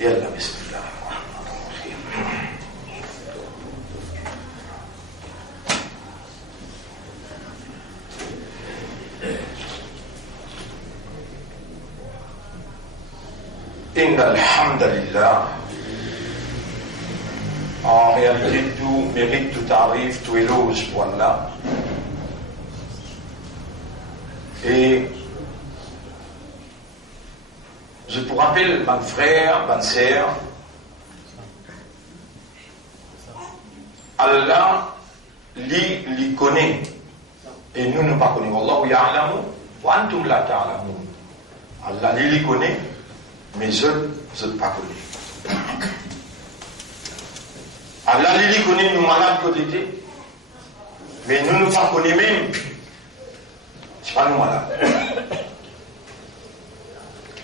يلا بسم الله الرحمن الرحيم. إن الحمد لله. En réalité, tout mérite, tout arrive, tout éloge pour Allah. Et je vous rappelle, mon frère, ma sœur, Allah li connaît et nous ne pas connaissons. Wallahu ya'lamu wa antum la ta'lamun. Allah li connaît, mais je ne pas connais. Allah li connaît nous malades côté, mais nous ne pas connaissons même. C'est pas nous malades.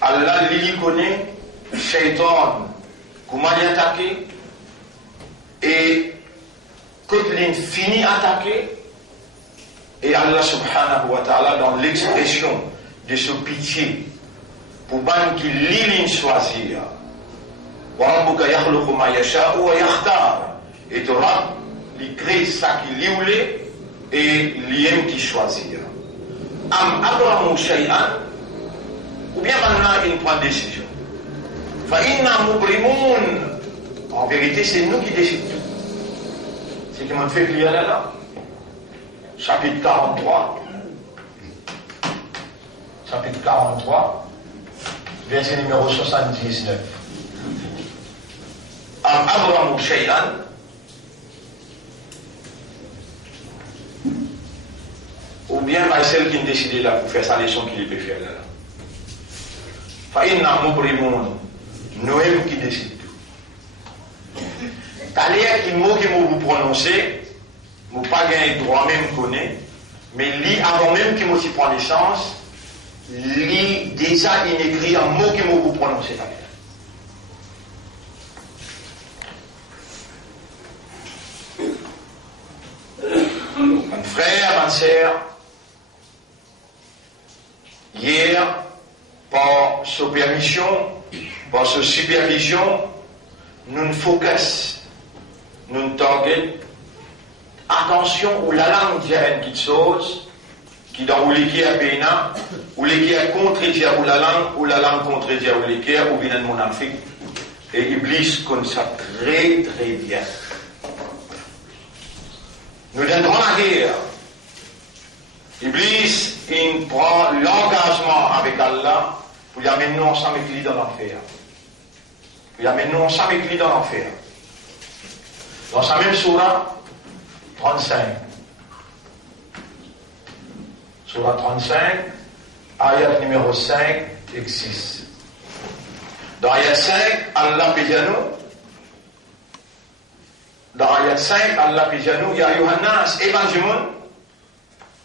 Allah li connaît, Shaitan, comment il attaqué, et quand il finit attaqué, et Allah subhanahu wa ta'ala, dans l'expression de ce pitié, pour ban qui l'île choisir, wa rabbuka yakhluqu ma yasha'u wa yakhtar, et Torah, il crée ça qui voulait et l'iem qui choisir. Am abramu shay'an, ou bien maintenant il prend décision. Fa inna mubrimun, en vérité c'est nous qui décidons tout. C'est qui m'a fait lire là, chapitre 43, chapitre 43, verset numéro 79. Am abramu shay'an, ou bien celle qui décide là pour faire sa leçon qu'il peut faire là. Fa inna mubrimun, Noël qui décide tout. T'as l'air qui mot vous prononcez, vous pas gagner droit même connaît, mais lui avant même qu'il m'aussi prend naissance, lui déjà il écrit un mot qui vous prononcez. Mon frère, ma sœur, hier, par sa permission, par sa supervision, nous focus, nous target, attention où la langue dit une petite chose, qui dans l'équipe à Péna, ou l'équipe contredit ou la langue contredit ou l'équipe, ou bien mon Afrique, et Iblis connaît ça très très bien. Nous donnerons la guerre. Iblis, il prend l'engagement avec Allah pour y amener nous ensemble avec lui dans l'enfer. Pour y amener nous ensemble avec lui dans l'enfer. Dans sa même surah 35. Surah 35, ayat numéro 5 et 6. Dans ayat 5, Allah peut dire nous. Dans ayat 5, Allah peut dire nous, Ya Yohannas, évangémon,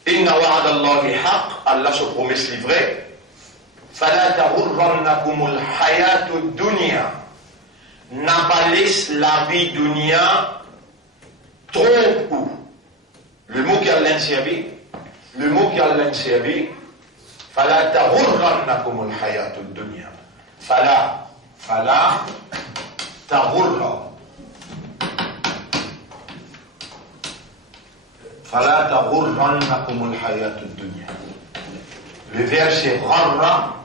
Inna wa'ad Allahi haq, Allah se promet c'est vrai. Fala taghurrannakumul hayatud dunya. N'abalis la vie dunya trompe ou. Le mot qui a l'inservi, Fala taghurrannakumul hayatud dunya. Fala taghurra. Fala taghurrannakumul hayatud dunya. Le verset gharra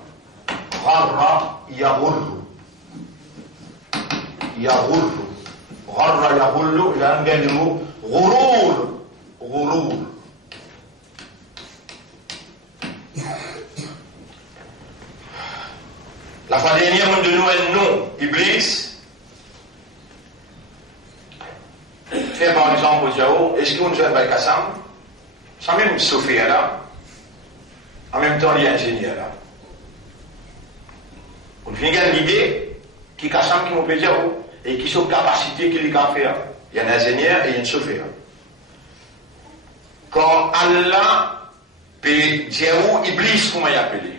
yaghurru. Gharra yaghurru, il a un bien de mot, ghurur. La fois dernière, on donne un nom, Iblis. Fait par exemple au Jao, est-ce qu'on fait avec Kassam? Sans même Sophia là. En même temps, il y a ingénieur là. On finit l'idée qui Kassam qui m'ont fait Jao et qui sont capacités qu'il a faire. Il y a un ingénieur et il y a une Sophia. Quand Allah peut dire Iblis, comment il appelé?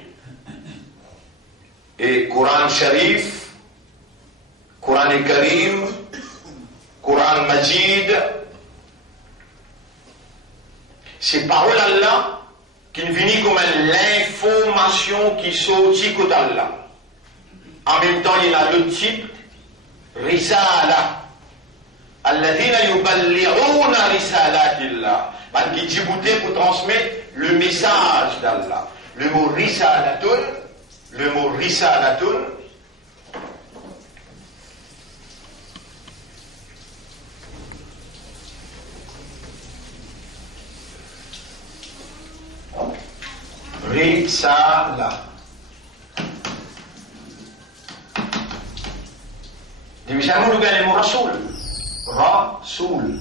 Et Coran Sharif, Coran Karim, Coran Majid, ces paroles Allah qui viennent comme l'information qui sortit côté Allah. En même temps, il y a le type risala. Alladhina yuballi'una risalatillah. Qui djibouté pour transmettre le message d'Allah. Le mot risalatun, risala. Division nous gagne le mot rasoul. Rasoul.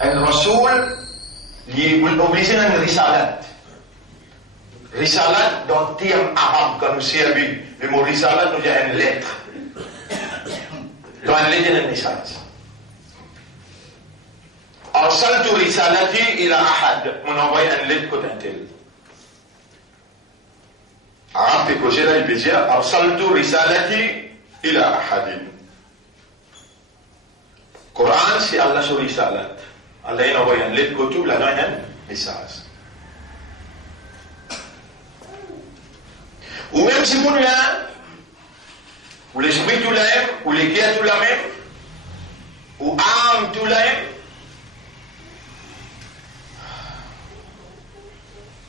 Un rasoul, il est obligé d'un risalat. Risalat, dans le terme arabe, quand nous servons, le mot risalat nous dit une lettre. Dans une lettre, il y a un message. Arsaltu risalati ila ahad. On envoie une lettre côté un tel. Arabe, c'est que là, il peut dire Arsaltu risalati ila ahadin. Coran, c'est Allah sur risalat. Allah il envoie une lettre côté, là, il y a un message. Ou même si vous l'avez, ou l'esprit tout l'aime, ou les guerres tout la même, ou âme tout l'aime,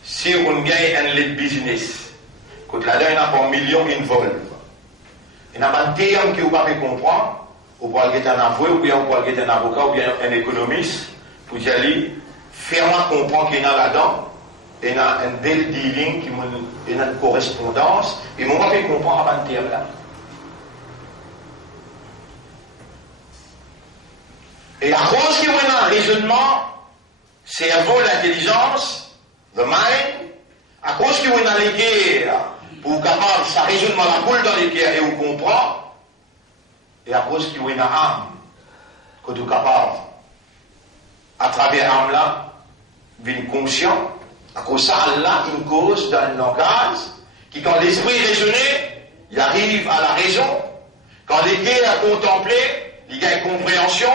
si on gagne un lit business, quand là-dedans il y a pas un million involve, il n'y a pas un terme qui vous pas comprendre, ou pour aller un avoué, ou bien pour aller un avocat, ou bien un économiste, pour y aller, faire comprendre qu'il y a là-dedans. Il y a un bel dealing, il y a une correspondance, et mon papa comprend à ce terme-là. Et à cause qu'il y a un raisonnement, cerveau, l'intelligence, the mind, à cause qu'il y a les guerres, pour capable, ça raisonnement la boule dans les guerres et vous comprend, et à cause qu'il y a une âme, que vous capable, à travers l'âme-là, d'une conscience. À cause ça, Allah, une cause dans le langage, qui quand l'esprit raisonnait, il arrive à la raison. Quand l'idée a contemplé, il y a une compréhension.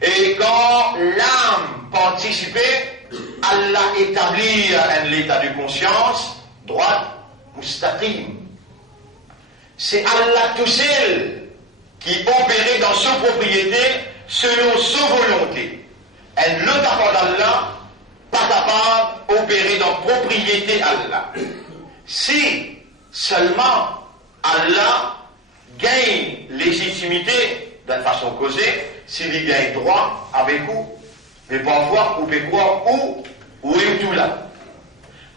Et quand l'âme participait, Allah établit un état de conscience, droite, mustaqim. C'est Allah tout seul qui opérait dans sa propriété selon sa volonté. Et le tapant d'Allah, pas capable d'opérer dans propriété Allah. Si seulement Allah gagne légitimité d'une façon causée, s'il gagne droit avec vous, mais parfois vous pouvez croire où est tout là.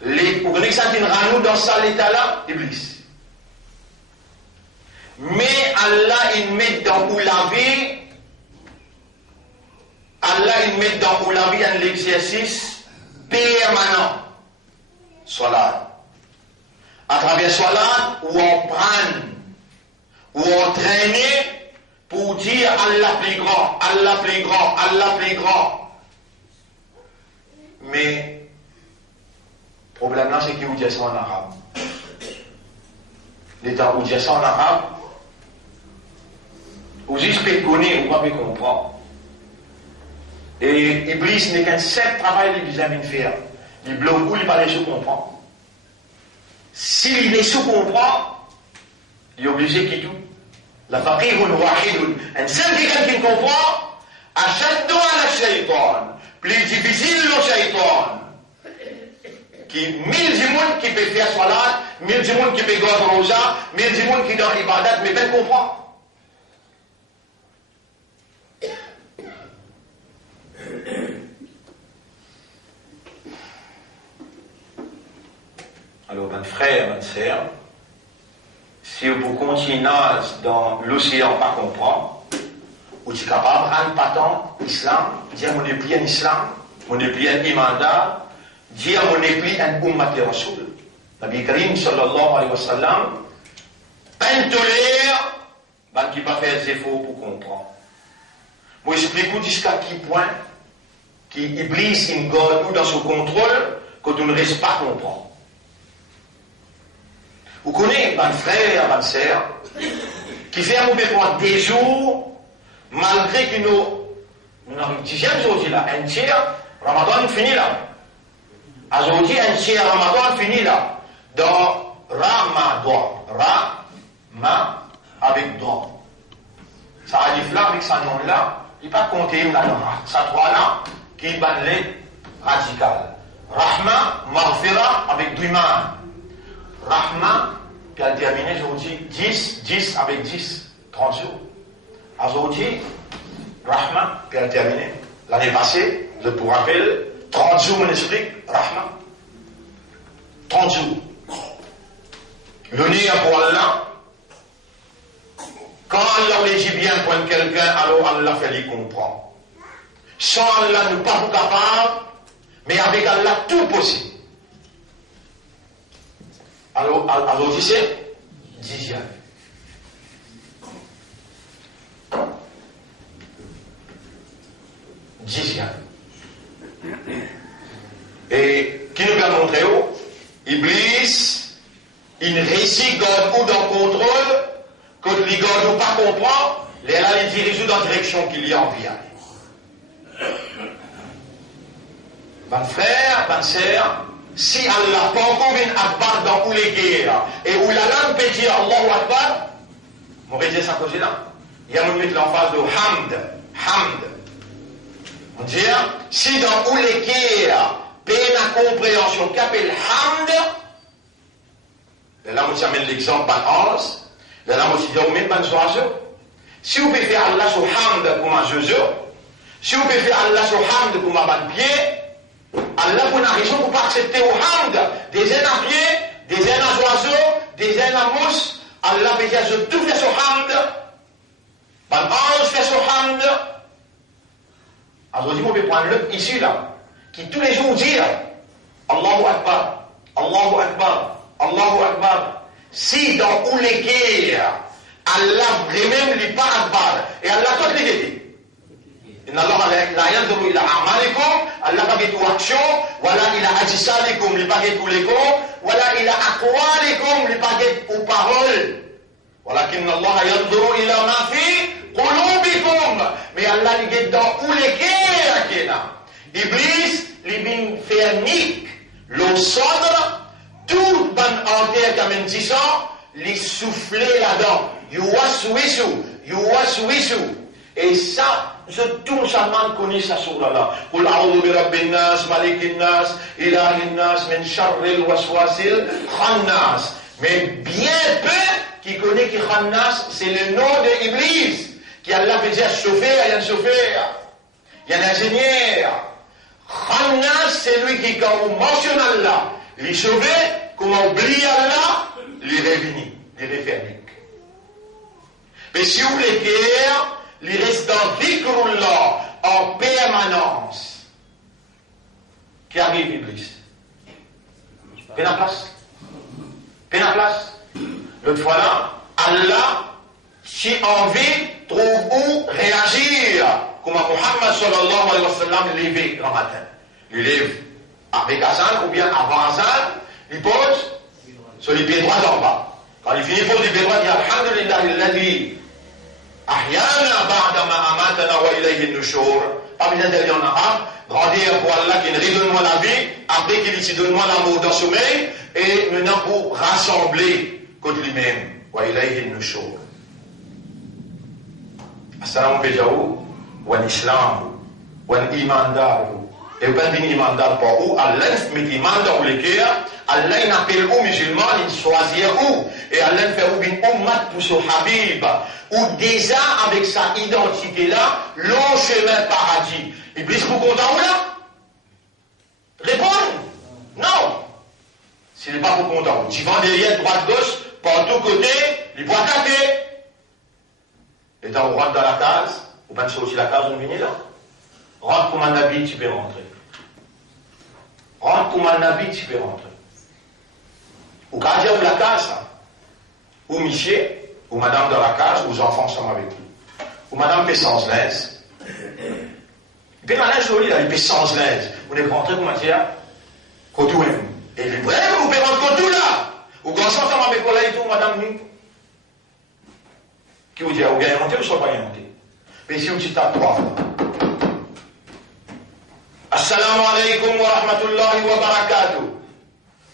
Vous connaissez ça qui nous dans ça l'état-là, Iblis. Mais Allah il met dans où la vie, Allah il met dans où la vie un exercice permanent. Salat. À travers salat, où on prend, où on traîne pour dire Allah plus grand, Allah plus grand, Allah plus grand. Mais, le problème là, c'est qu'il vous dit ça en arabe. L'état où dit ça en arabe, vous espérez connaître, vous ne pouvez pas comprendre. Et Iblis n'est qu'un seul travail qu'il examine faire. Il bloque où il va les sous-comprendre. S'il les sous-comprend, il est obligé qu'il tout. La faqihun wahidun. Un seul quelqu'un qui comprend, ashaddu ala shaytan. Plus difficile le shaytan. Qui 1000 djimoun qui peut faire salat, 1000 djimoun qui peut garder roja, 1000 djimoun qui dans l'ibadat, mais ben comprend. Alors, mes frères, mes sœurs, si vous continuez dans l'océan pas comprendre, vous êtes capable de rendre patent l'islam, dire mon épli un islam, mon épli un imanda, dire mon épli un ummat rasoul. Nabi Karim sallallahu alayhi wa sallam, intolère, qui va faire des efforts pour comprendre. Moi, j'explique jusqu'à quel point qui Iblis in God ou dans son contrôle quand on ne reste pas comprendre. Vous connaissez un frère, ma sœur, qui fait un mauvais point des jours, malgré que nous avons un dixième aujourd'hui là, un tiers, Ramadan fini là. Aujourd'hui, un tiers Ramadan fini là. Dans Ramadan, Rama avec don. avec sa nom-là, il pas compter là, ça trois-là, qui ban les radical. Rahma, Maghfira, avec deux mains. Rahma, puis elle terminé, je vous dis, 10 avec 10, 30 jours. Aujourd'hui, Rahma, puis elle terminé. L'année passée, je vous rappelle, 30 jours, on explique, Rahma. 30 jours. Le nez pour Allah. Quand Allah les dit bien pour quelqu'un, alors Allah fait lui comprendre. Sans Allah, nous pas capables, mais avec Allah, tout possible. Alors tu sais, 10e. Et qui nous a montré où Iblis, il réussit ou dans le contrôle, quand les gars ne pas comprendre, les là, il dirige dans la direction qu'il y a envie d'aller. Mon frère, ma sœur, si Allah pas encore une Akbar dans tous les guerres, et où la langue peut dire Allahu Akbar, on va dire ça comme là. Il y a une mettre l'emphase de Hamd. On dit, si dans tous les guerres, peine à compréhension qu'appelle Hamd, là, on amène l'exemple par 11, là, on dit, on met pas sur Azur. Si vous pouvez faire Allah sur Hamd comme un jeu, si vous pouvez faire Allah sur Hamd comme un pied, Allah pour une raison pour pas accepter au Hamd, des ailes à pied, des ailes à oiseau, des ailes à mousse, Allah peut dire, je tout fait sur Hamd, ban 11 fait sur Hamd. Alors, on peut prendre l'autre ici, là, qui tous les jours dit, Allahu Akbar, Allahu Akbar, Allahu Akbar. Si dans où les guerres, Allah même les pas Akbar, et Allah toutes les guerres. Inna Allah la yanzuru ila a'malikum, Allah pas tout action, wala ila ajsadikum, il pas tout les corps, wala ila aqwalikum, il pas aux paroles. Walakin Allah yanzuru ila ma fi qulubikum. Mais Allah il est dans où les guerres qu'il a. Iblis, il vient faire nique, le sodre, tout ban entier comme un tissant, les souffler là-dedans. Yuwaswisu. Et ça, tout le monde connaît ça sur là. Qul a'udhu bi rabbin nas, malikin nas, ilahin nas, min sharril waswasil khannas. Mais bien peu qui connaît qui khannas, c'est le nom de Iblis. Qui Allah veut dire chauffeur, il y a un chauffeur. Il y a un ingénieur. Khannas, c'est lui qui, quand on mentionne Allah, les sauver, comment oublier Allah, les réunir, les réferniques. Mais si vous voulez guerre, les restants dhikrullah en permanence. Qui arrive, Iblis? Fais la place. Fais la place. L'autre fois là, Allah, si envie, trouve où réagir. Comme Muhammad sallallahu alayhi wa sallam lève le matin. Il lève avec Hassan ou bien avant Hassan, il pose sur les pieds droits d'en bas. Quand il finit pour les pieds droits, il dit Alhamdulillah alladhi ahyana ba'da ma amatana wa ilayhi an-nushur. Pas besoin de dire en arabe, grandir pour Allah qui nous redonne-moi la vie, après qu'il dit donne-moi l'amour dans le sommeil, et maintenant pour rassembler contre lui-même. Wa ilayhi an-nushur. Assalamu alaikum. Wan Islam, wan imandar, et pas d'un imandar pour où Allah met imandar ou les guerres, Allah il appelle aux musulmans, il choisit où, et Allah fait où une ummat pour son habib, ou déjà avec sa identité là, long chemin paradis. Iblis vous content ou là? Répondre? Non. S'il n'est pas vous content, tu vas derrière, droite, gauche, par tous côtés, il peut attaquer. Et dans on rentre dans la case, ou bien c'est aussi la case, on vient là. Rentre comme un habit, tu peux rentrer. Rentre comme un habit, tu peux rentrer. Ou gardien de la case, ou monsieur, ou madame dans la case, ou les enfants sont avec lui. Ou madame fait sans l'aise. Il peut aller joli là, il peut sans l'aise. Vous voulez rentrer comme un tiers, côté et les vrais, vous pouvez rentrer côté là. Ou grand enfant avec quoi là et tout, madame nous. Qui vous dit, vous gagnez monter ou soit pas monter? Mais si vous dites à trois fois, Assalamu alaikum wa rahmatullahi wa barakatuh.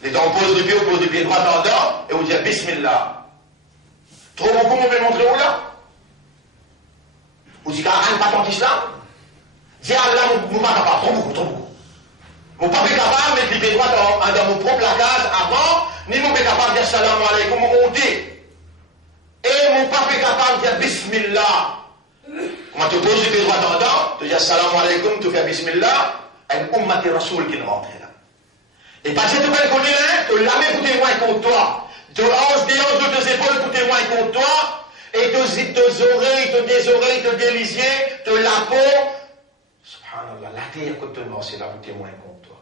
Les dents posent du pied, vous posez du pied droit en dents, et vous dites Bismillah. Trop beaucoup, on peut montrer où là? Vous dites l'islam. Dis Allah, nous pas capable, trop beaucoup. Nous pas capable de mettre les pieds droits dans mon propre case avant, ni nous pas capable de dire salam alaikum, on dit. Et nous pas capable de dire bismillah. Quand tu poses les pieds droits dedans, tu dis salam alaikum, tu fais bismillah, un ummati rasoul qui rentre là. Et parce que tu peux le connaître, tu l'as mis pour témoin contre toi. Tu hanches des hanches de tes épaules pour témoin contre toi. Et tes oreilles, tes oreilles, tes délisiers, te la peau. Subhanallah, la terre que tu as, c'est là pour témoin contre toi.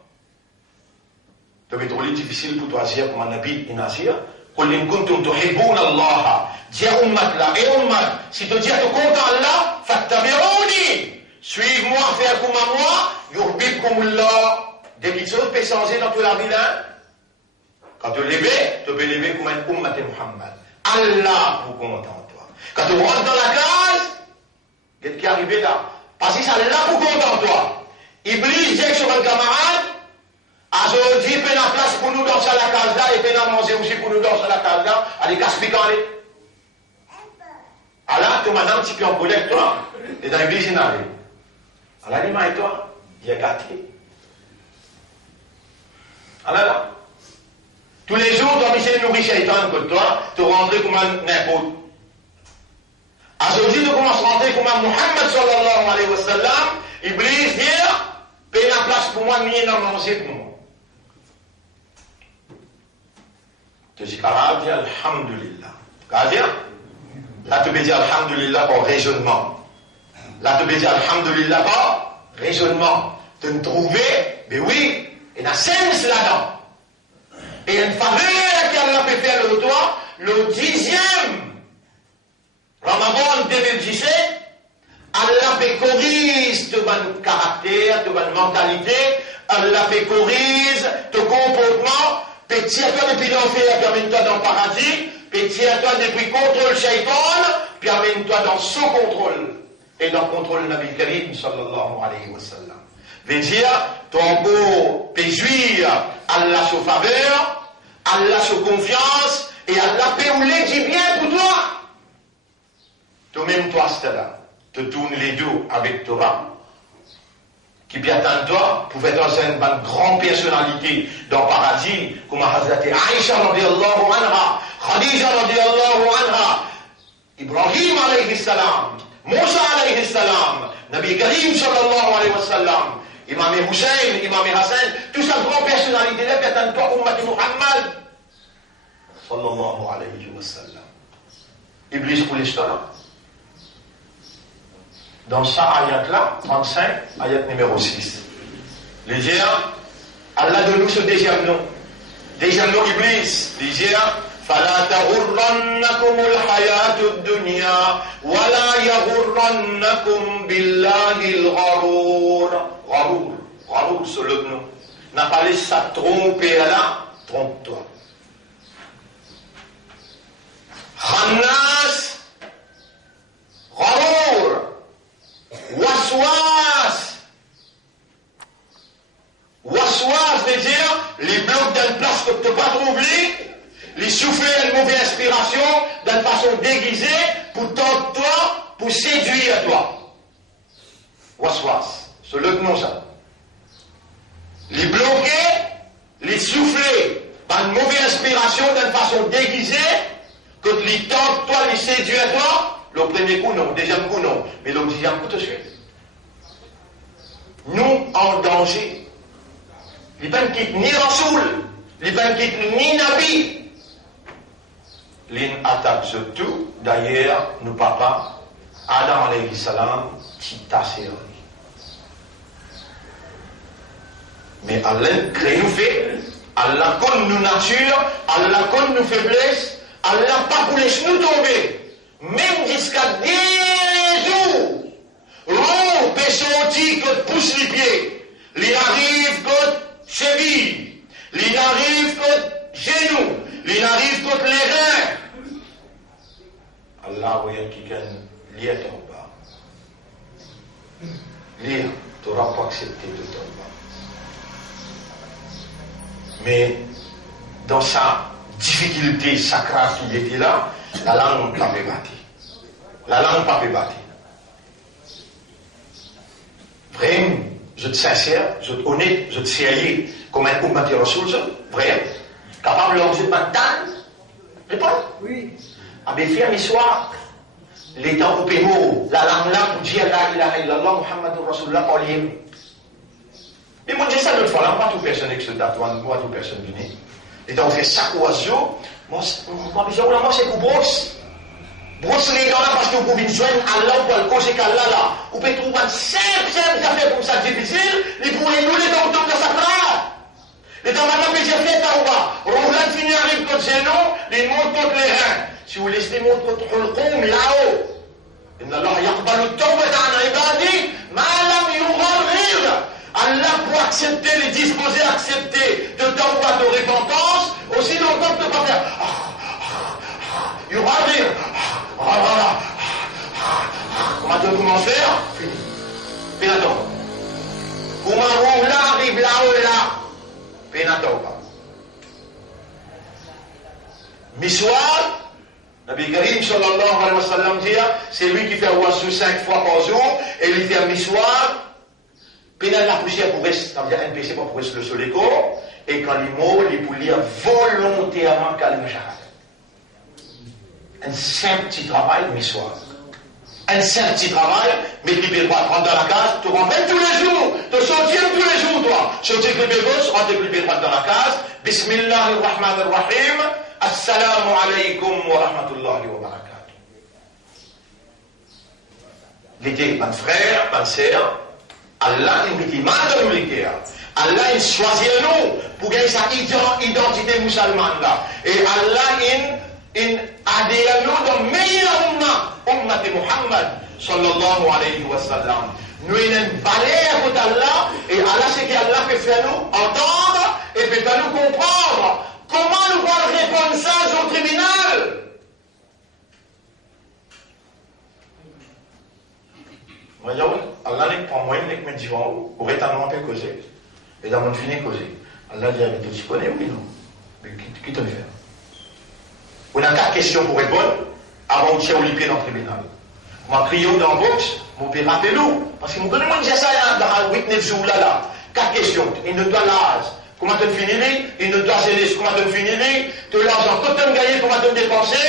Ça va être trop difficile pour toi à dire comme un nabi inazir. قل إن كنتم تحبون الله dis à ummat là, et ummat, si tu dis à ton compte Allah, fattabi'ouni, suive-moi, fais comme à moi, yuhbibkumullah. Des petites choses peuvent changer dans toute la vie là. Quand tu lèves, tu peux lever comme un ummat de Muhammad. Allah vous compte en toi. Quand tu rentres dans la case, qu'est-ce qui est arrivé là? Parce que c'est Allah pour compte en toi. Iblis dit sur un camarade, aujourd'hui, il y a la place pour nous danser à la case là, et il y a manger aussi pour nous danser à la case là, à des casse piquants. Alors, tu m'as un petit peu en colère, toi, et dans l'église, il y a alors, il m'a et toi, il y a gâté. Alors là, tous les jours, tu as mis les nourris shaitan comme toi, tu rentres comme un n'importe. Aujourd'hui, tu commences à rentrer comme un Muhammad sallallahu alayhi wa sallam, Iblis dit, paye la place pour moi, ni n'en manger pour moi. Tu dis, Kara, dis Alhamdulillah. Kara, dis, là, tu peux dire Alhamdulillah par raisonnement. Là, tu peux dire Alhamdulillah par raisonnement. Tu me trouver, mais oui, il y a un sens là-dedans. Et il y a une faveur qu'Allah peut faire le toi, le 10e Ramadan 2017, Allah fait corrige de bon caractère, de bonne mentalité, Allah fait corrige de comportement, petit à toi depuis l'enfer, puis amène-toi dans le paradis, petit à toi depuis contrôle shaitan, puis amène-toi dans son contrôle, et dans le contrôle de Nabi Karim, sallallahu alayhi wa sallam. Veut dire, ton beau peut jouir Allah sous faveur, Allah sous confiance, et Allah peut rouler du bien pour toi. Toi-même, toi, c'est là. Te tourne les dos avec Torah, qui peut attendre toi, pour faire dans une grande personnalité dans le paradis, comme Hazrat Aïcha radiallahu anha, Khadija radiallahu anha, Ibrahim alayhi salam, Moussa alayhi salam, Nabi Karim sallallahu alayhi wa sallam, Imam Hussein, Imam Hassan, tout ça grande personnalité là, qui attend toi, Ummati Muhammad sallallahu alayhi wa sallam. Iblis pour l'histoire. Dans ça ayat-là, 35, ayat numéro 6. Les dire, Allah donne-nous ce deuxième nom. Deuxième nom, Iblis. Les dire, فَلَا تَغُرَّنَّكُمُ الْحَيَاةُ الدُّنْيَا وَلَا يَغُرَّنَّكُمْ بِاللَّهِ الْغَرُورِ. Gharour, c'est le nom. N'a pas laissé ça tromper là, trompe-toi. Khannas, gharour. Waswas veut dire les blocs d'une place que tu n'as pas trouvé, les souffler une mauvaise inspiration d'une façon déguisée pour tenter toi, pour séduire toi. Waswas, c'est le nom ça. Les bloquer, les souffler par une mauvaise inspiration d'une façon déguisée, que les tentes toi, les séduire toi. Le premier coup, non. Le deuxième coup, non. Mais le deuxième coup, tout de suite. Nous, en danger. Les gens qui ni Rasoul, les gens qui ni Nabi. Les attaques de tout. D'ailleurs, nos papas, Adam alayhi salam, tita servi. Mais Allah crée nous fait, Allah connaît nos natures, Allah connaît nos faiblesses, Allah pas pour laisser nous tomber. Même jusqu'à 10 jours, l'eau peut sortir que pousse les pieds. Il arrive que cheville. Il arrive que genou. Il arrive que les reins. Allah voyait qui gagne lire ton bas. Lire, tu n'auras pas accepté de ton bas. Mais dans sa difficulté sacrale qu'il était là, la langue n'a pas battu. La langue n'a pas battu. Vraiment, je te sincère, je te honnête, je te sérieux, comme un ummati rasoul, vrai, capable de l'enjeu de maintenant, réponds. Oui. Avec faire l'histoire, l'état au pémo, la langue là pour dire la ilaha illallah, Muhammadur Rasulullah, en ligne. Mais moi, je dis ça de fois, là, pas toute personne avec ce date, moi, toute personne venue. Et donc, on fait chaque oiseau, moi, c'est pour brosse. Brosse les gars là parce que vous pouvez joindre Allah pour le causer qu'Allah là. Vous pouvez trouver un simple affaire comme ça difficile, les pourrez nous les temps de sa place. Les temps maintenant que j'ai fait à Ouba, Roland finit arrive contre ses noms, les monte contre les reins. Si vous laissez monter contre le con, là-haut. إن الله يقبل التوبة عن عباده ما لم يغرر. Allah pour accepter, les disposer à accepter de tawbah, de repentance, aussi longtemps que ne pas faire. Yugharrir. Comment tu commences à faire? Fini. Fais la tawbah. Comment on arrive là-haut là? Fais la tawbah. Miswal. Nabi Karim sallallahu alayhi wa sallam dit, c'est lui qui fait wassou 5 fois par jour, et il fait un missoir, pénal la poussière pour rester, ça veut dire NPC pour rester le soleil corps, et quand il mot, il peut lire volontairement calme shahad. Un simple petit travail, missoir. Un simple petit travail, mais tu peux pas rentrer dans la case, tu rentres même tous les jours, tu sortir tous les jours, toi. Sortir le pied gauche, rentrer le pied droit dans la case, Bismillahirrahmanirrahim. Assalamu alaikum wa rahmatullahi wa barakatuh. L'été, mon frère, ma sœur, Allah nous dit, madame l'été, Allah il choisit nous pour gagner sa identité musulmane là. Et Allah il adhère nous dans le meilleur ummat de Muhammad sallallahu alayhi wa sallam. Nous avons une valeur pour Allah et Allah c'est qu'Allah peut faire nous entendre et peut faire nous comprendre. Comment nous allons répondre ça au tribunal? Voyez, Allah n'est pas moyen de me dire, on aurait tellement fait causer. Et dans mon fini causer. Allah dit, mais tu connais, oui, non? Mais qui te le fait? On a 4 questions pour répondre avant de tirer au pied dans le tribunal. On va crier dans le box, mon père rappelle-nous. Parce que mon connaît, moi, j'ai ça dans 8-9 jours là. 4 questions. Il ne doit l'âge. Comment tu finirais? Il ne doit gérer. Comment tu finirais? De l'argent. Quand tu as gagné, comment tu dépenser?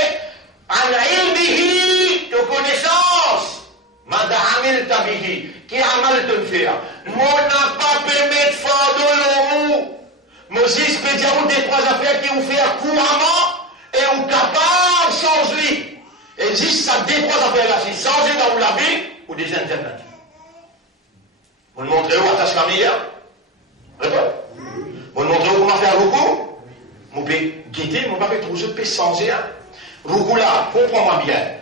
An ilmihi, de connaissance. Mada amil tabihi. Qui amal te faire? Moi, n'a pas permis de faire de l'eau. Moses peut dire des 3 affaires qui vous fait couramment et vous capable sans lui. Et juste ça, des 3 affaires là, si changer dans la vie ou des alternatives. Vous le montrez où à Tascamilla? Répondez. Vous me montrez comment faire Roukou? Vous pouvez guider, vous pouvez toujours changer. Roukou là, comprends-moi bien.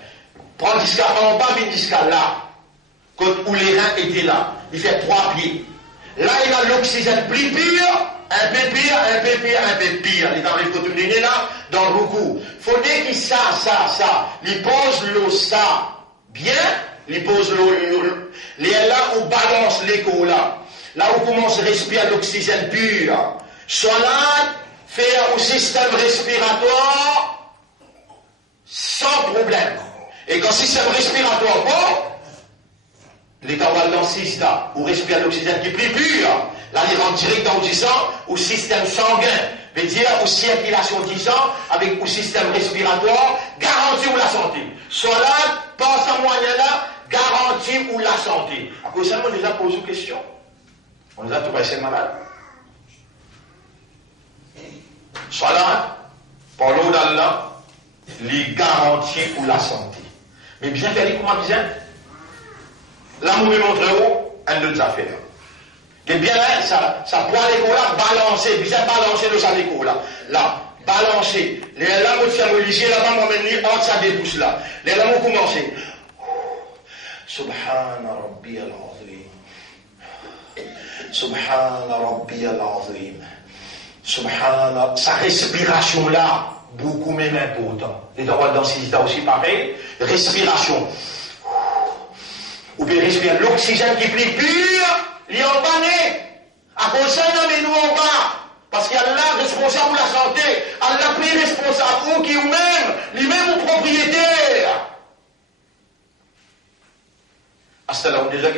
Prends jusqu'à en bas, bien jusqu'à là. Où les reins étaient là. Il fait 3 pieds. Là, il a l'oxygène plus pire, un peu pire, un peu pire, un peu pire. Il est dans les photos là, dans le Roukou. Il faut dire qu'il ça. Il pose l'eau ça. Bien, il pose l'eau. Là où balance l'écho là. Là où commence à respirer l'oxygène pur. Salat, faire au système respiratoire sans problème. Et quand le système respiratoire bon, les kawal dans 6 là, où respire l'oxygène qui est plus pur, là il rentre direct dans le sang, au système sanguin, veut dire aux circulation du sang, avec au système respiratoire, garantie ou la santé. Salat, pense à moyen là, garantie ou la santé. À cause de ça, on nous a posé une question. On nous a trouvé assez malades. Salat, par l'eau d'Allah, les garanties pour la santé. Mais bien fait, comment bien? Là, vous me montrez où? Un autre affaire. Et bien là, ça poids l'écho là, balancer, bien balancer le sac d'écho là. Là, balancer. Les lames de faire religieux là-bas, moi, maintenant, entre ça débouche là. Les lames ont commencé. Subhana Rabbi al-Azim. Subhana Rabbi al-Azim. Subhana. Sa respiration là, beaucoup même important. Les droits dans ces états aussi pareil. Respiration. Ou bien respirer l'oxygène qui est plus pur, il est en bas. À cause de ça, mais nous en bas. Parce qu'il y a là responsable de la santé. Allah pris responsable, ou qui ou même, lui-même ou propriétaire. Hasta là, on déjà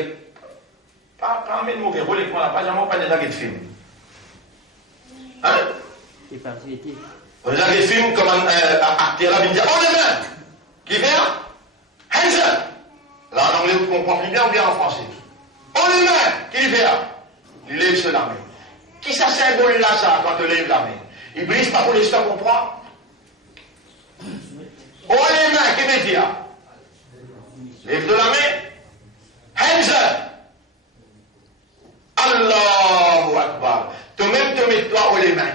pas l'armée de mauvais rôle et qu'on n'a pas jamais pas de film. Hein? C'est parti. On a des films comme un acteur là, il dit oh les mains! Qui fait? Hands up! Là en anglais, vous comprenez bien ou bien en français? Oh les mains! Qui fait? Il lève sur la main. Qui ça symbole là ça quand il lève la main? Il brise pas pour l'instant qu'on prend? Oh les mains! Qui veut dire? Lève de la main. Hands up! Allahu Akbar! Toi-même te mets toi aux les mains.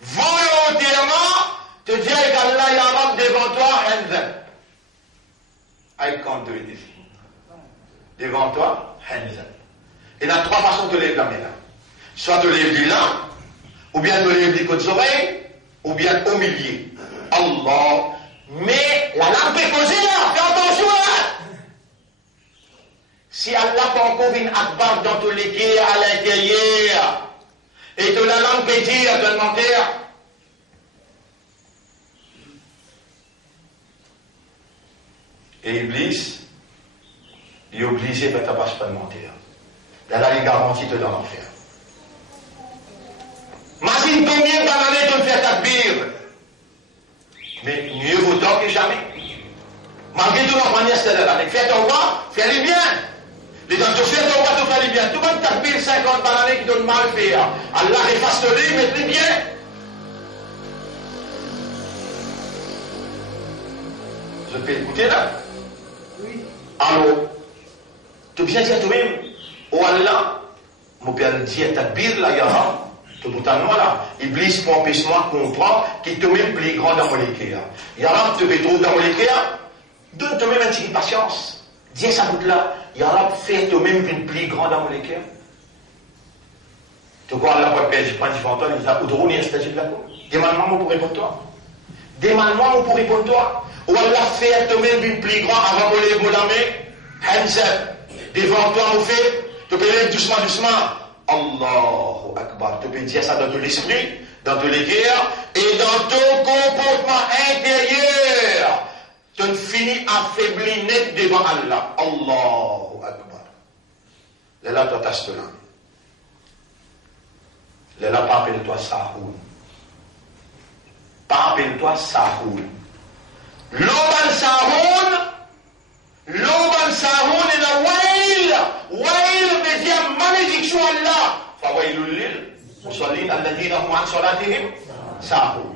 Volontairement, te dire qu'Allah y a devant toi, hands up. I can't do it. Devant toi, hands up. Et il y a trois façons de lever la main là. Soit te lève du là, ou bien te lève des côtes oreilles, ou bien au milieu. Allah. Mais la lampe est posée là, fais attention là. Si Allah peut encore une akbar dans tous les guerres à l'intérieur, et que la langue peut dire de mentir. Et Iblis, il est obligé de ne pas mentir. Là, il garantit de dans l'enfer. Imagine combien d'années de faire takbir. Mais mieux vaut tard que jamais. Malgré tout, la manière, c'est là. Fais ton roi, fais-le bien. Les gens, tu fais ton roi, tu fais-le bien. Tout le monde takbir 50 bananes qui donnent mal fait. Allah efface le livre, mets-le bien. Je peux écouter là? Oui. Alors, tu bien dire toi-même, oh Allah, mon père dit takbir là, yara. Tout le là, Iblis pour empêcher moi de comprendre qu'il est même plus grand dans mon équerre. Yara, tu veux trouver dans mon équerre, donne toi-même un petit peu de patience. Dis ça bout là, Yara, fais toi-même une plus grande dans mon équerre. Tu vois, là, pour je prends différents temps, il dit, ou drôle, il y a un statut de la cour. Demande-moi pour répondre toi. Demande-moi pour répondre toi. Ou Allah, fais toi-même une plus grande avant de lever la main. Hands up. Devant toi, on fait, tu peux lever doucement, doucement. Allahu Akbar. Tu peux dire ça dans tout l'esprit, dans tous les guerres, et dans ton comportement intérieur. Tu ne finis affaibli net devant Allah. Allahu Akbar. Là, tu t'attaches là. Là, pas appelle-toi Sahoul. Pas appelle-toi Sahoul. L'Oban Sahoul est la Wail. Wail veut dire malédiction Allah. Fawailul lil musallin alladhina hum an salatihim sahun.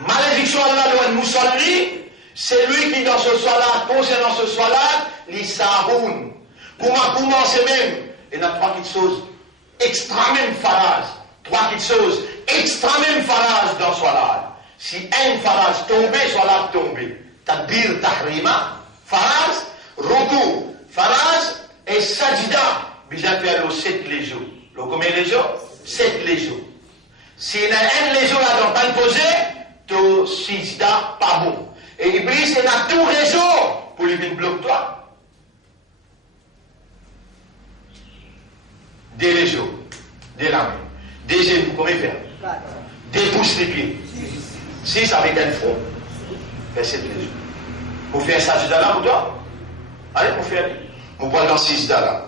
Malédiction Allah le musalli, c'est lui qui dans ce salat, concernant ce salat, les sahun. Comment commencer même? Il y a trois petites choses extrêmement phases. Trois petites choses extrêmement phases dans salat. Si un phrase tombe, salat tombe. Takbir tahrima. Faraz, Roku, Faraz et Sajida. Bien faire le 7 les jours. Le combien les jours? 7 les jours. S'il y a un les jours là dans pas posé, tu Sajida pas bon. Et Iblis, il a tous les jours pour lui bloquer toi. Des les jours, des lames, des genoux, comment faire? Des pouces les pieds. 6 avec un front. Et 7 les jours. Vous faites un sajda là pour toi? Allez, vous faites. Vous voyez dans 6 là.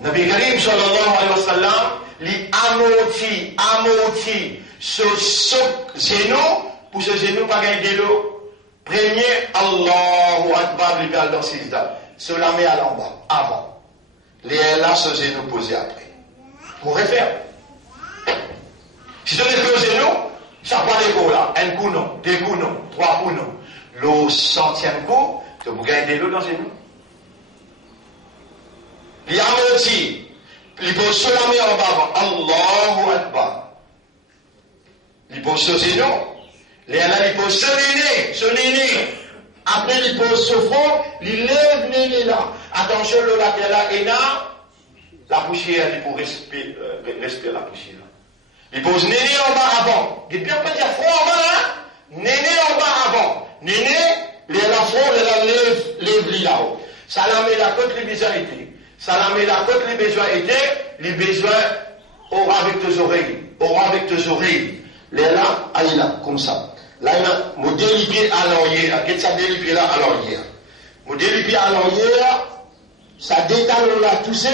Nabi Karim sallallahu alayhi wa sallam, li amoti, ce genou, pour ce genou, pas gagner de l'eau. Premier, Allahu Akbar, l'égal dans 6 là. Se la met à l'en-bas, avant. Les là, ce genou posé après. Vous pouvez faire. Si tu fais au genou, ça prend les coups là. Un coup non, 2 coups non, 3 coups non. Le 100e coup, que vous gagnez de l'eau dans les genoux. Il y a un outil. Il pose sur la main en bas. Allahu Akbar. Il pose sur les genoux. Il pose sur les nez. Après, il pose sur le front. Il lève les nez là. Attention, le latéral là. Et là, la poussière, il faut respirer la poussière. Il pose les nez en bas avant. Il dit bien pas dire front en bas là. Néné en bas avant. Néné, les lafons, les là-haut. Ça la met la côte, les besoins étaient. Ça la met la côte, les besoins étaient. Les besoins aura avec tes oreilles. Aura avec tes oreilles. Les là, allez là, comme ça. Là, il y a mon délipier à l'arrière. Qu'est-ce que ça délipier là à l'arrière? Mon délipier à l'arrière, ça détale là, tout ça.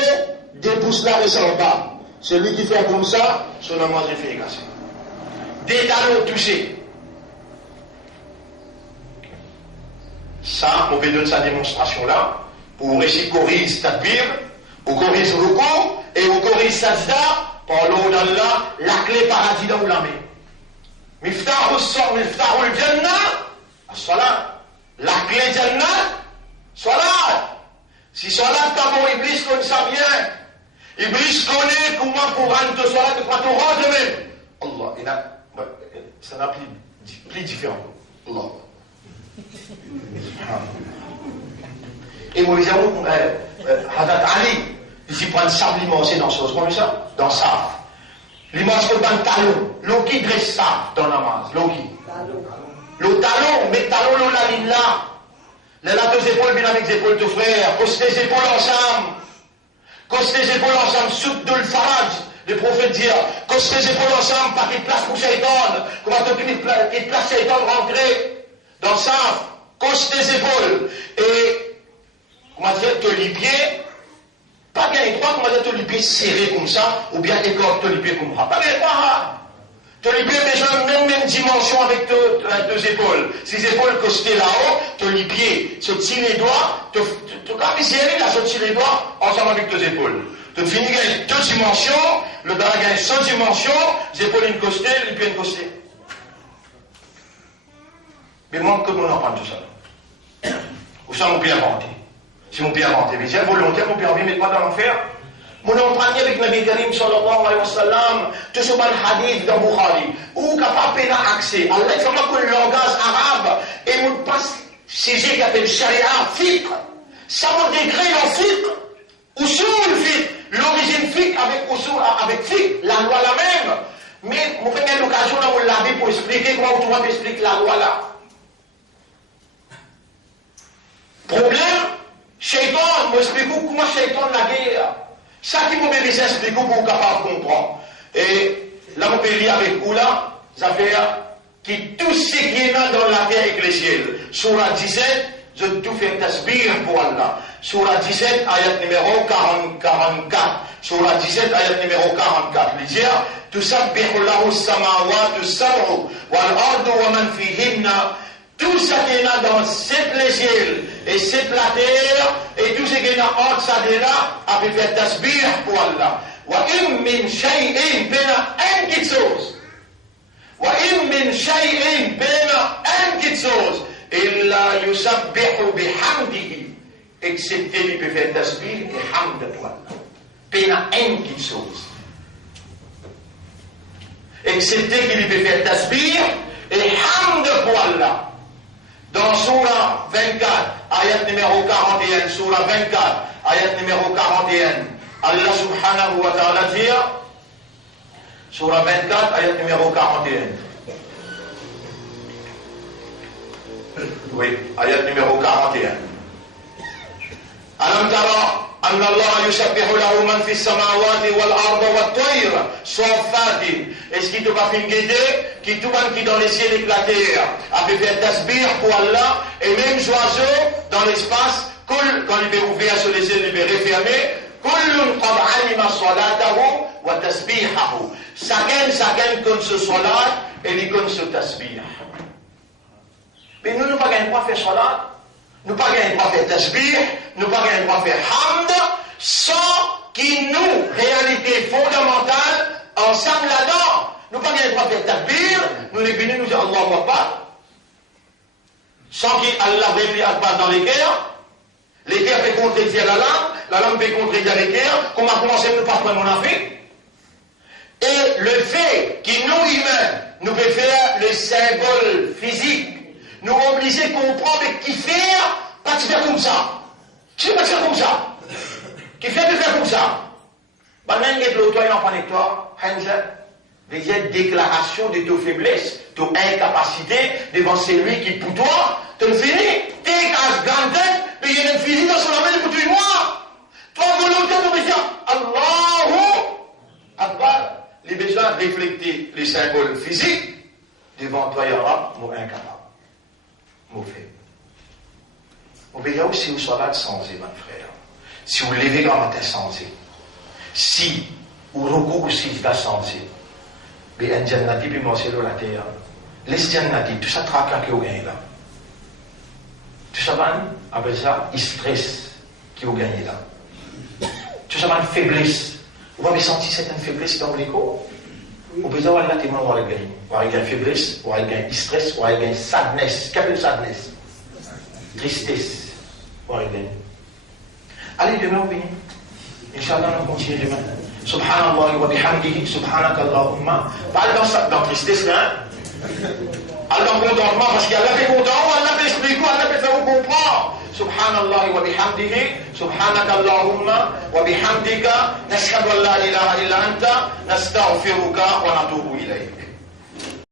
dépousse la et s'en bas. Celui qui fait comme ça, son namaz est fait casser. Des talons touchés. Ça, on peut donner sa démonstration là, pour réciter Coris Takbir, ou Coris Ruko, et ou Coris Sajda, par l'eau d'Allah, la clé paradis dans la main. Miftahul Jannah, Salat. La clé Jannah, Salat. Si Salat, comment Iblis connaît ça bien, Iblis connaît comment pour rendre Salat, quand on rentre même. Allah, ça n'a plus différent. Allah. Et moi, les amours, Hadat Ali, ils prennent simplement aussi dans ce chose comme ça, dans ça. L'image que dans le talon, l'eau qui dresse ça dans la masse, l'eau qui. Le talon, mais talon, l'eau la ligne là. Là, deux épaules, bien avec les épaules de frère, cause les épaules ensemble. Cause les épaules ensemble, soute de le farage. Le prophète dit, cause les épaules ensemble, pas qu'il place pour Shaitan. Comment qu'il place Shaitan rentrer dans ça. Cause tes épaules. Et, comment dire, te les pieds. Pas bien étroit, comment dire, te les pieds serrés comme ça, ou bien écorte te les pieds comme ça. Pas bien étroit. Te les pieds besoin de même dimension avec deux épaules. Si les épaules costées là-haut, te les pieds, se tire les doigts, te serrer là, se tire les doigts, ensemble avec deux épaules. Tu finis avec deux dimensions, le bras gagne 100 dimensions, les épaules une costée, les pieds une costée. Mais moi, comment on en parle de ça? Ou ça, mon pied inventé. C'est mon pied inventé. Mais j'ai volontaire, mon pied envie, mais pas dans l'enfer. Mon entraîné avec Nabi Karim sallallahu alayhi wa sallam, tout ce bon hadith dans Bukhari, ou capable d'accès. Allah, il faut que le langage arabe, et mon passe, c'est j'ai qui appelle sharia, fiqh. Ça m'a décrit en fiqh. Usul fiqh. L'origine fiqh avec usul, avec fiqh. La loi la même. Mais, mon frère, il y a l'occasion dans mon lavé pour expliquer comment tout le monde explique la loi là. Problème, Shaitan, moi explique comment Shaitan la guerre. Ça qui m'a besoin d'expliquer pour vous capable de comprendre. Et là, on peut lire avec vous là, ça fait qui tout ce qui est là dans la terre et les ciels. Surah 17, je tout fais tasbih pour Allah. Surah 17, ayat numéro 44. Surah 17, ayat numéro 44. Il dit, Tusabbihu lahu samawatu sab'u wal ardu wa man fihinna. Tout ce qui est là dans les ciels et cette la terre et tout ce qui est là entre ça et là a pu faire tasbih pour Allah. Wa im min shay'in bena un petite chose. Wa im min shay'in bena un petite chose. Illa yusabbihu bihamdihi. Excepté il peut faire tasbih et hamd pour Allah. Bena un petite chose. Excepté qu'il peut faire tasbih et hamd pour Allah. Dans Surah 24, ayat numéro 41, Surah 24, ayat numéro 41, Allah subhanahu wa ta'ala dit, Surah 24, ayat numéro 41. Oui, ayat numéro 41. Alam tara أن الله يسبح له من في السماوات والأرض والطير صافات. Est-ce qu'il te va faire guider qui tout qui dans les cieux et la terre a fait faire tasbih pour Allah et même oiseaux dans l'espace quand il est ouvert sur les cieux il est refermé كل قد علم صلاته وتسبيحه. Chacun connaît ce salat et il connaît ce tasbih. Mais nous ne pas gagnons pas faire salat. Nous ne pouvons pas faire tasbih, nous ne pouvons pas faire hamd, sans qu'il nous, réalité fondamentale, ensemble là-dedans. Nous ne pouvons pas faire tasbih, nous les bénis, nous disons Allah Akbar. Sans qu'Allah réfléchisse Akbar dans les cœurs fait contredire la langue fait contredire les cœurs, qu'on a commencé à ne pas prendre mon affaire. Et le fait que nous, humains, nous pouvons faire le symbole physique, nous obligés à comprendre qui faire, pas de faire comme ça. Qui fait faire comme ça? Qui fait de faire comme ça? Maintenant, il y a de l'autorité en connecteur, il y a une déclaration de ta faiblesse, de ton incapacité devant celui qui pour toi, te le finit. T'es casse grande, mais il y a une physique dans son amène pour toi et moi. Toi, volonté, tu me dis, Allahu Akbar, les besoins de refléter les symboles physiques, devant toi, il y aura mon incapable. Mauvais. Il y a aussi une salade sans mon frère. Si vous levez grand matin sans Si, ou recours aussi d'ascension, mais un jannati, puis moi, c'est la terre. Les jannati, tout ça tracas qui ont gagné là. Tout ça, avec ça, il stress qui ont gagné là. Tout ça, une faiblesse. Vous avez senti cette faiblesse dans les corps? Vous pouvez avoir la témoin, vous avez gagné. Vous avez gagné faiblesse, vous avez gagné stress, vous avez gagné sadness. Qu'est-ce que sadness? Tristesse. Vous avez gagné. Allez, demain, on finit. Inch'Allah, on continue demain. Subhanallah wa bihamdihi, subhanakallahumma. Pas dans tristesse, hein? Allah contentement, parce qu'Allah fait content, Allah fait expliquer, Allah fait faire comprendre. Subhanallah wa bihamdihi, subhanakallahumma wa bihamdika, nashhadu an la ilaha illa anta, nastaghfiruka wa natubu ilayk.